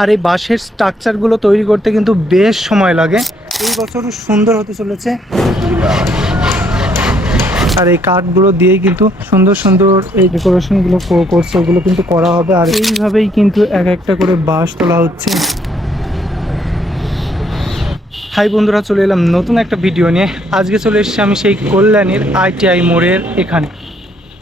আর এই বাঁশের স্ট্রাকচারগুলো তৈরি করতে কিন্তু বেশ সময় লাগে। এই বছর সুন্দর হতে চলেছে। আর এই কাঠগুলো দিয়েই কিন্তু সুন্দর সুন্দর এই ডেকোরেশনগুলো করছে ওগুলো কিন্তু করা হবে। আর এইভাবেই কিন্তু এক একটা করে বাঁশ তোলা হচ্ছে। হাই বন্ধুরা, চলে এলাম নতুন একটা ভিডিও নিয়ে। আজকে চলে এসেছি আমি সেই কল্যাণীর আইটিআই মোড়ের এখানে।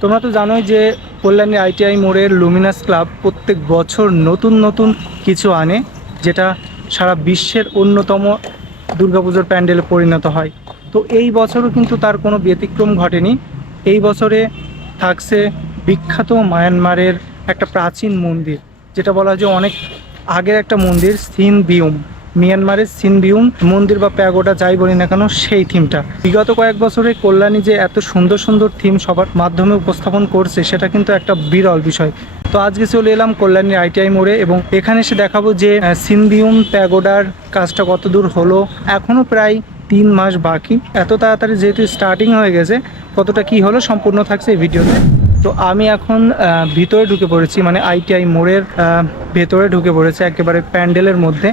তোমরা তো জানোই যে কল্যাণী আইটিআই মোড়ের লুমিনাস ক্লাব প্রত্যেক বছর নতুন নতুন কিছু আনে, যেটা সারা বিশ্বের অন্যতম দুর্গাপুজোর প্যান্ডেলে পরিণত হয়। তো এই বছরও কিন্তু তার কোনো ব্যতিক্রম ঘটেনি। এই বছরে থাকছে বিখ্যাত মায়ানমারের একটা প্রাচীন মন্দির, যেটা বলা হয় যে অনেক আগের একটা মন্দির, সিন বিউম মিয়ানমারের সিনবিউম মন্দির বা প্যাগোডা যাই বলি না কেন, সেই থিমটা। বিগত কয়েক বছরে কল্যাণী যে এত সুন্দর সুন্দর থিম সবার মাধ্যমে উপস্থাপন করছে, সেটা কিন্তু একটা বিরল বিষয়। তো আজকে চলে এলাম কল্যাণীর আইটিআই মোড়ে এবং এখানে এসে দেখাবো যে সিনবিউম প্যাগোডার কাজটা কত দূর হলো। এখনও প্রায় তিন মাস বাকি। এত তাড়াতাড়ি যেহেতু স্টার্টিং হয়ে গেছে, কতটা কি হলো সম্পূর্ণ থাকছে এই ভিডিওতে। তো আমি এখন ভিতরে ঢুকে পড়েছি মানে আইটিআই মোড়ের ভেতরে ঢুকে পড়েছে, একেবারে প্যান্ডেলের মধ্যে।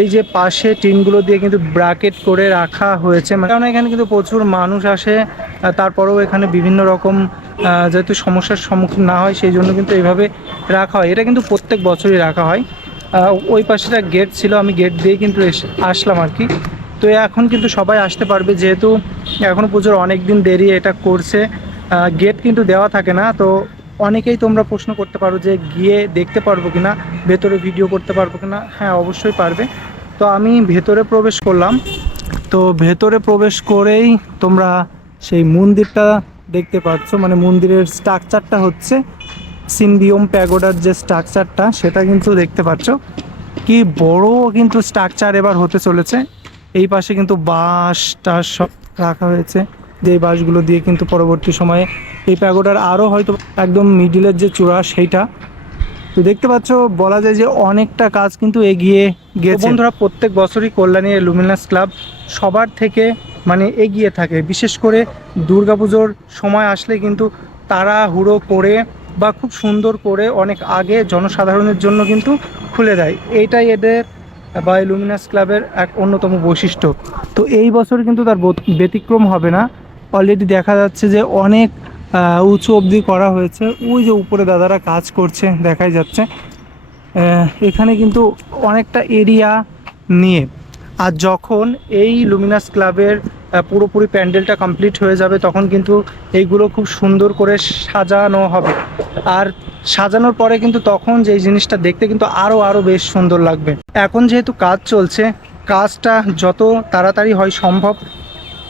এই যে পাশে টিনগুলো দিয়ে কিন্তু ব্র্যাকেট করে রাখা হয়েছে মানে কারণ এখানে কিন্তু প্রচুর মানুষ আসে তারপরেও এখানে বিভিন্ন রকম যেহেতু সমস্যার সম্মুখীন না হয়, সেই জন্য কিন্তু এইভাবে রাখা হয়। এটা কিন্তু প্রত্যেক বছরই রাখা হয়। ওই পাশেটা গেট ছিল, আমি গেট দিয়ে কিন্তু আসলাম আর কি। তো এখন কিন্তু সবাই আসতে পারবে, যেহেতু এখনও পুজোর অনেক দিন দেরি এটা করছে। গেট কিন্তু দেওয়া থাকে না, তো অনেকেই তোমরা প্রশ্ন করতে পারো যে গিয়ে দেখতে পারব কি না ভেতরে ভিডিও করতে পারব কি না হ্যাঁ অবশ্যই পারবে। তো আমি ভেতরে প্রবেশ করলাম। তো ভেতরে প্রবেশ করেই তোমরা সেই মন্দিরটা দেখতে পাচ্ছ। মানে মন্দিরের স্ট্রাকচারটা হচ্ছে সিনবিওম প্যাগোডার যে স্ট্রাকচারটা সেটা কিন্তু দেখতে পাচ্ছ। কি বড় কিন্তু স্ট্রাকচার এবার হতে চলেছে। এই পাশে কিন্তু বাঁশ টাস সব রাখা হয়েছে। যে বাঁশগুলো দিয়ে কিন্তু পরবর্তী সময়ে এই প্যাগোডার আরও হয়তো একদম মিডিলের যে চূড়া সেইটা। তো দেখতে পাচ্ছ, বলা যায় যে অনেকটা কাজ কিন্তু এগিয়ে গেছে। বন্ধুরা, প্রত্যেক বছরই কল্যাণী লুমিনাস ক্লাব সবার থেকে মানে এগিয়ে থাকে। বিশেষ করে দুর্গাপুজোর সময় আসলে কিন্তু তারা হুড়ো করে বা খুব সুন্দর করে অনেক আগে জনসাধারণের জন্য কিন্তু খুলে দেয়। এইটাই এদের বা লুমিনাস ক্লাবের এক অন্যতম বৈশিষ্ট্য। তো এই বছর কিন্তু তার ব্যতিক্রম হবে না। অলরেডি দেখা যাচ্ছে যে অনেক উঁচু অবধি করা হয়েছে। ওই যে উপরে দাদারা কাজ করছে, দেখাই যাচ্ছে। এখানে কিন্তু অনেকটা এরিয়া নিয়ে। আর যখন এই লুমিনাস ক্লাবের পুরোপুরি প্যান্ডেলটা কমপ্লিট হয়ে যাবে, তখন কিন্তু এইগুলো খুব সুন্দর করে সাজানো হবে। আর সাজানোর পরে কিন্তু তখন যেই জিনিসটা দেখতে কিন্তু আরও আরও বেশ সুন্দর লাগবে। এখন যেহেতু কাজ চলছে, কাজটা যত তাড়াতাড়ি হয় সম্ভব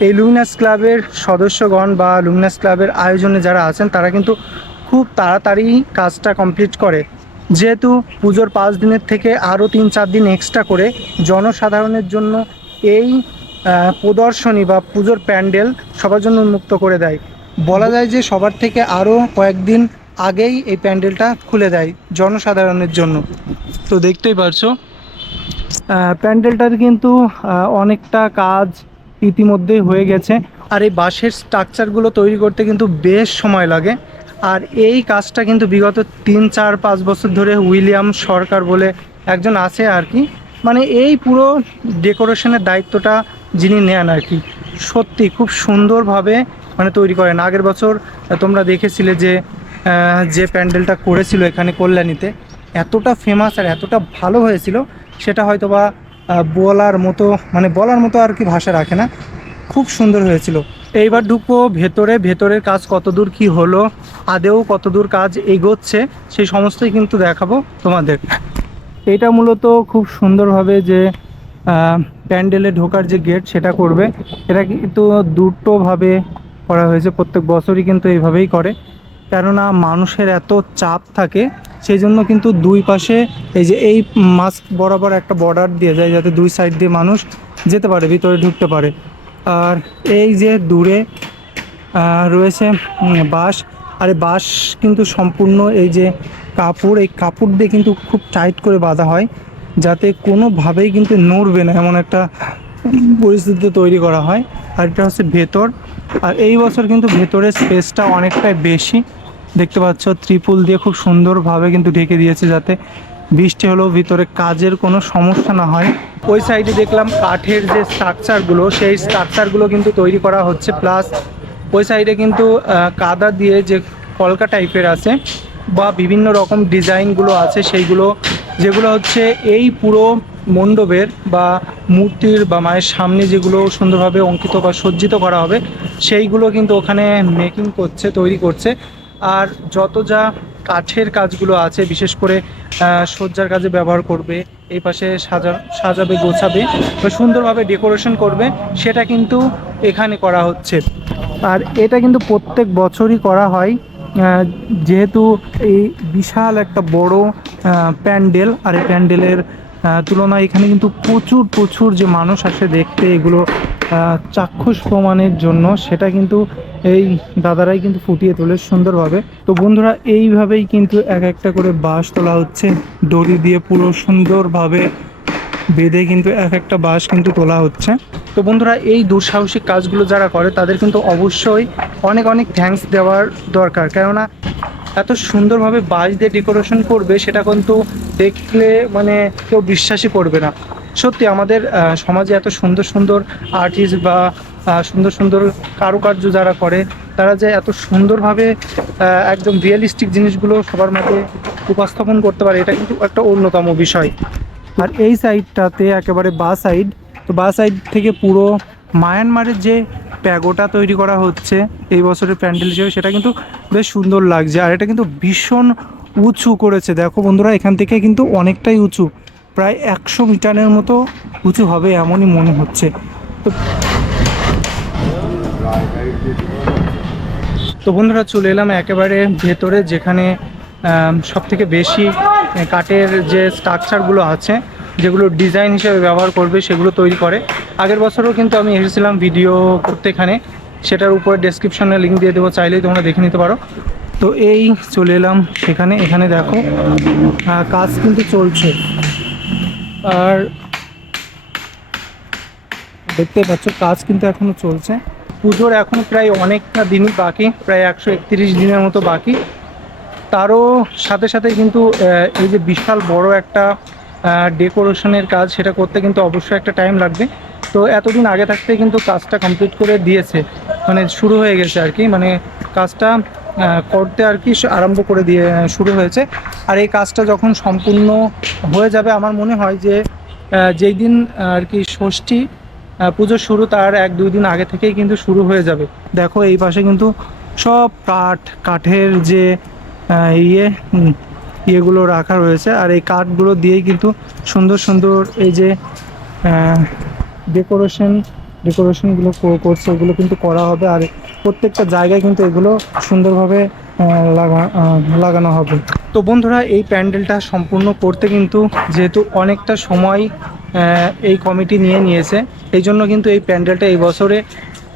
এই লুমিনাস ক্লাবের সদস্যগণ বা লুমিনাস ক্লাবের আয়োজনে যারা আছেন তারা কিন্তু খুব তাড়াতাড়ি কাজটা কমপ্লিট করে। যেহেতু পুজোর পাঁচ দিনের থেকে আরও তিন চার দিন এক্সট্রা করে জনসাধারণের জন্য এই প্রদর্শনী বা পুজোর প্যান্ডেল সবার জন্য উন্মুক্ত করে দেয়। বলা যায় যে সবার থেকে আরও কয়েকদিন আগেই এই প্যান্ডেলটা খুলে দেয় জনসাধারণের জন্য। তো দেখতেই পারছ। প্যান্ডেলটার কিন্তু অনেকটা কাজ ইতিমধ্যেই হয়ে গেছে। আর এই বাঁশের স্ট্রাকচারগুলো তৈরি করতে কিন্তু বেশ সময় লাগে। আর এই কাজটা কিন্তু বিগত তিন চার পাঁচ বছর ধরে উইলিয়াম সরকার বলে একজন আছে আর কি। মানে এই পুরো ডেকোরেশনের দায়িত্বটা যিনি নেন আর কি সত্যি খুব সুন্দরভাবে মানে তৈরি করেন। আগের বছর তোমরা দেখেছিলে যে যে প্যান্ডেলটা করেছিল এখানে কল্যাণীতে এতটা ফেমাস আর এতটা ভালো হয়েছিল সেটা হয়তো বা আহ, বলার মতো মানে বলার মতো আর কি ভাষা রাখে না। খুব সুন্দর হয়েছিল। এইবার ঢুকবো ভেতরে, ভেতরের কাজ কতদূর কি হলো, আদেও কতদূর কাজ এগোচ্ছে, সেই সমস্তই কিন্তু দেখাবো তোমাদের। এটা মূলত খুব সুন্দরভাবে যে প্যান্ডেলে ঢোকার যে গেট সেটা করবে, এটা কিন্তু দুটোভাবে করা হয়েছে। প্রত্যেক বছরই কিন্তু এইভাবেই করে। কেননা মানুষের এত চাপ থাকে সেই জন্য কিন্তু দুই পাশে এই যে এই মাস্ক বরাবর একটা বর্ডার দিয়ে যায় যাতে দুই সাইড দিয়ে মানুষ যেতে পারে, ভিতরে ঢুকতে পারে। আর এই যে দূরে রয়েছে বাঁশ। আর এই বাঁশ কিন্তু সম্পূর্ণ এই যে কাপড়, এই কাপড় দিয়ে কিন্তু খুব টাইট করে বাঁধা হয়, যাতে কোনোভাবেই কিন্তু নড়বে না, এমন একটা পরিস্থিতি তৈরি করা হয়। আর এটা হচ্ছে ভেতর। আর এই বছর কিন্তু ভেতরের স্পেসটা অনেকটাই বেশি। দেখতে পাচ্ছ, ত্রিপুল দিয়ে খুব সুন্দরভাবে কিন্তু ঢেকে দিয়েছে যাতে বৃষ্টি হলেও ভিতরে কাজের কোনো সমস্যা না হয়। ওই সাইডে দেখলাম কাঠের যে স্ট্রাকচারগুলো সেই স্ট্রাকচারগুলো কিন্তু তৈরি করা হচ্ছে। প্লাস ওই সাইডে কিন্তু কাদা দিয়ে যে কলকা টাইপের আছে বা বিভিন্ন রকম ডিজাইনগুলো আছে, সেইগুলো, যেগুলো হচ্ছে এই পুরো মণ্ডপের বা মূর্তির বা মায়ের সামনে যেগুলো সুন্দরভাবে অঙ্কিত বা সজ্জিত করা হবে, সেইগুলো কিন্তু ওখানে মেকিং করছে, তৈরি করছে। আর যত যা কাঠের কাজগুলো আছে, বিশেষ করে সজ্জার কাজে ব্যবহার করবে, এই পাশে সাজা, সাজাবে, গোছাবে, বা সুন্দরভাবে ডেকোরেশন করবে, সেটা কিন্তু এখানে করা হচ্ছে। আর এটা কিন্তু প্রত্যেক বছরই করা হয় যেহেতু এই বিশাল একটা বড় প্যান্ডেল, আর এই প্যান্ডেলের তুলনায় এখানে কিন্তু প্রচুর প্রচুর যে মানুষ আসে দেখতে, এগুলো চাক্ষুষ প্রমাণের জন্য সেটা কিন্তু এই দাদারাই কিন্তু ফুটিয়ে তোলে সুন্দরভাবে। তো বন্ধুরা, এইভাবেই কিন্তু এক একটা করে বাঁশ তোলা হচ্ছে। দড়ি দিয়ে পুরো সুন্দরভাবে বেঁধে কিন্তু এক একটা বাঁশ কিন্তু তোলা হচ্ছে। তো বন্ধুরা, এই দুঃসাহসিক কাজগুলো যারা করে, তাদের কিন্তু অবশ্যই অনেক অনেক থ্যাঙ্কস দেওয়ার দরকার। কেননা, এত সুন্দরভাবে বাঁশ দিয়ে ডেকোরেশন করবে, সেটা কিন্তু দেখলে মানে কেউ বিশ্বাসই করবে না। সত্যি আমাদের সমাজে এত সুন্দর সুন্দর আর্টিস্ট বা সুন্দর সুন্দর কারুকার্য যারা করে, তারা যে এত সুন্দরভাবে একদম রিয়েলিস্টিক জিনিসগুলো সবার মাঝে উপস্থাপন করতে পারে, এটা কিন্তু একটা অন্যতম বিষয়। আর এই সাইডটাতে একেবারে বা সাইড তো বা সাইড থেকে পুরো মায়ানমারের যে প্যাগোটা তৈরি করা হচ্ছে, এই বছরের প্যান্ডেল হিসেবে, সেটা কিন্তু বেশ সুন্দর লাগছে। আর এটা কিন্তু ভীষণ উঁচু করেছে। দেখো বন্ধুরা, এখান থেকে কিন্তু অনেকটাই উঁচু। প্রায় একশো মিটারের মতো উঁচু হবে এমনই মনে হচ্ছে। তো বন্ধুরা, চলে এলাম একেবারে ভেতরে যেখানে সব থেকে বেশি কাঠের যে স্ট্রাকচারগুলো আছে, যেগুলো ডিজাইন হিসেবে ব্যবহার করবে, সেগুলো তৈরি করে। আগের বছরও কিন্তু আমি এসেছিলাম ভিডিও করতে এখানে। সেটার উপরে ডেসক্রিপশনে লিঙ্ক দিয়ে দেবো, চাইলেই তোমরা দেখে নিতে পারো। তো এই চলে এলাম সেখানে। এখানে দেখো কাজ কিন্তু চলছে। আর দেখতে পাচ্ছ, কাজ কিন্তু এখনও চলছে। পুজোর এখন প্রায় অনেকটা দিনই বাকি, প্রায় একশো একত্রিশ দিনের মতো বাকি। তারও সাথে সাথে কিন্তু এই যে বিশাল বড় একটা ডেকোরেশনের কাজ, সেটা করতে কিন্তু অবশ্যই একটা টাইম লাগবে। তো এতদিন আগে থাকতে কিন্তু কাজটা কমপ্লিট করে দিয়েছে। মানে শুরু হয়ে গেছে আর কি। মানে কাজটা করতে আর কি আরম্ভ করে দিয়ে শুরু হয়েছে। আর এই কাজটা যখন সম্পূর্ণ হয়ে যাবে, আমার মনে হয় যে যেই দিন আর কি ষষ্ঠী পুজোর শুরু, তার এক দুই দিন আগে থেকেই কিন্তু শুরু হয়ে যাবে। দেখো, এই পাশে কিন্তু সব কাঠ, কাঠের যে ইয়ে ইয়েগুলো রাখা রয়েছে। আর এই কাঠগুলো দিয়েই কিন্তু সুন্দর সুন্দর এই যে ডেকোরেশন ডেকোরেশনগুলো করছে, ওগুলো কিন্তু করা হবে। আর প্রত্যেকটা জায়গায় কিন্তু এগুলো সুন্দরভাবে লাগানো হবে। তো বন্ধুরা, এই প্যান্ডেলটা সম্পূর্ণ করতে কিন্তু যেহেতু অনেকটা সময় এই কমিটি নিয়ে নিয়েছে, এই জন্য কিন্তু এই প্যান্ডেলটা এই বছরে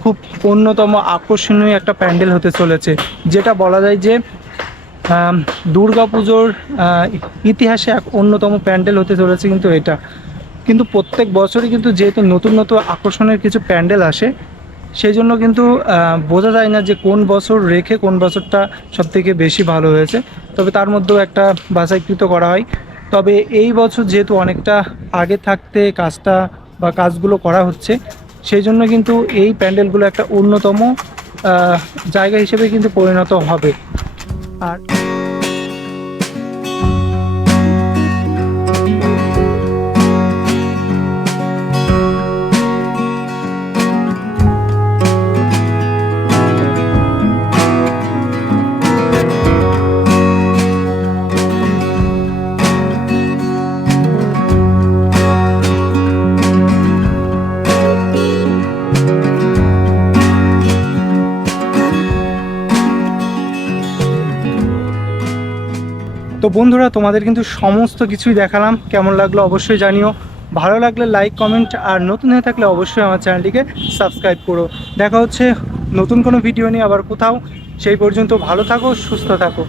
খুব অন্যতম আকর্ষণীয় একটা প্যান্ডেল হতে চলেছে। যেটা বলা যায় যে দুর্গাপুজোর ইতিহাসে এক অন্যতম প্যান্ডেল হতে চলেছে কিন্তু এটা। কিন্তু প্রত্যেক বছরই কিন্তু যেহেতু নতুন নতুন আকর্ষণের কিছু প্যান্ডেল আসে সেই জন্য কিন্তু বোঝা যায় না যে কোন বছর রেখে কোন বছরটা সব থেকে বেশি ভালো হয়েছে। তবে তার মধ্যেও একটা বাছাইকৃত করা হয়। তবে এই বছর যেহেতু অনেকটা আগে থাকতে কাজটা বা কাজগুলো করা হচ্ছে, সেই জন্য কিন্তু এই প্যান্ডেলগুলো একটা অন্যতম জায়গা হিসেবে কিন্তু পরিণত হবে। আর তো বন্ধুরা, তোমাদের কিন্তু সমস্ত কিছুই দেখালাম। কেমন লাগল অবশ্যই জানিও। ভালো লাগলে লাইক কমেন্ট আর নতুন হয়ে থাকলে অবশ্যই আমার চ্যানেলটিকে সাবস্ক্রাইব করো। দেখা হচ্ছে নতুন কোনো ভিডিও নিয়ে আবার কোথাও। সেই পর্যন্ত ভালো থাকো, সুস্থ থাকো।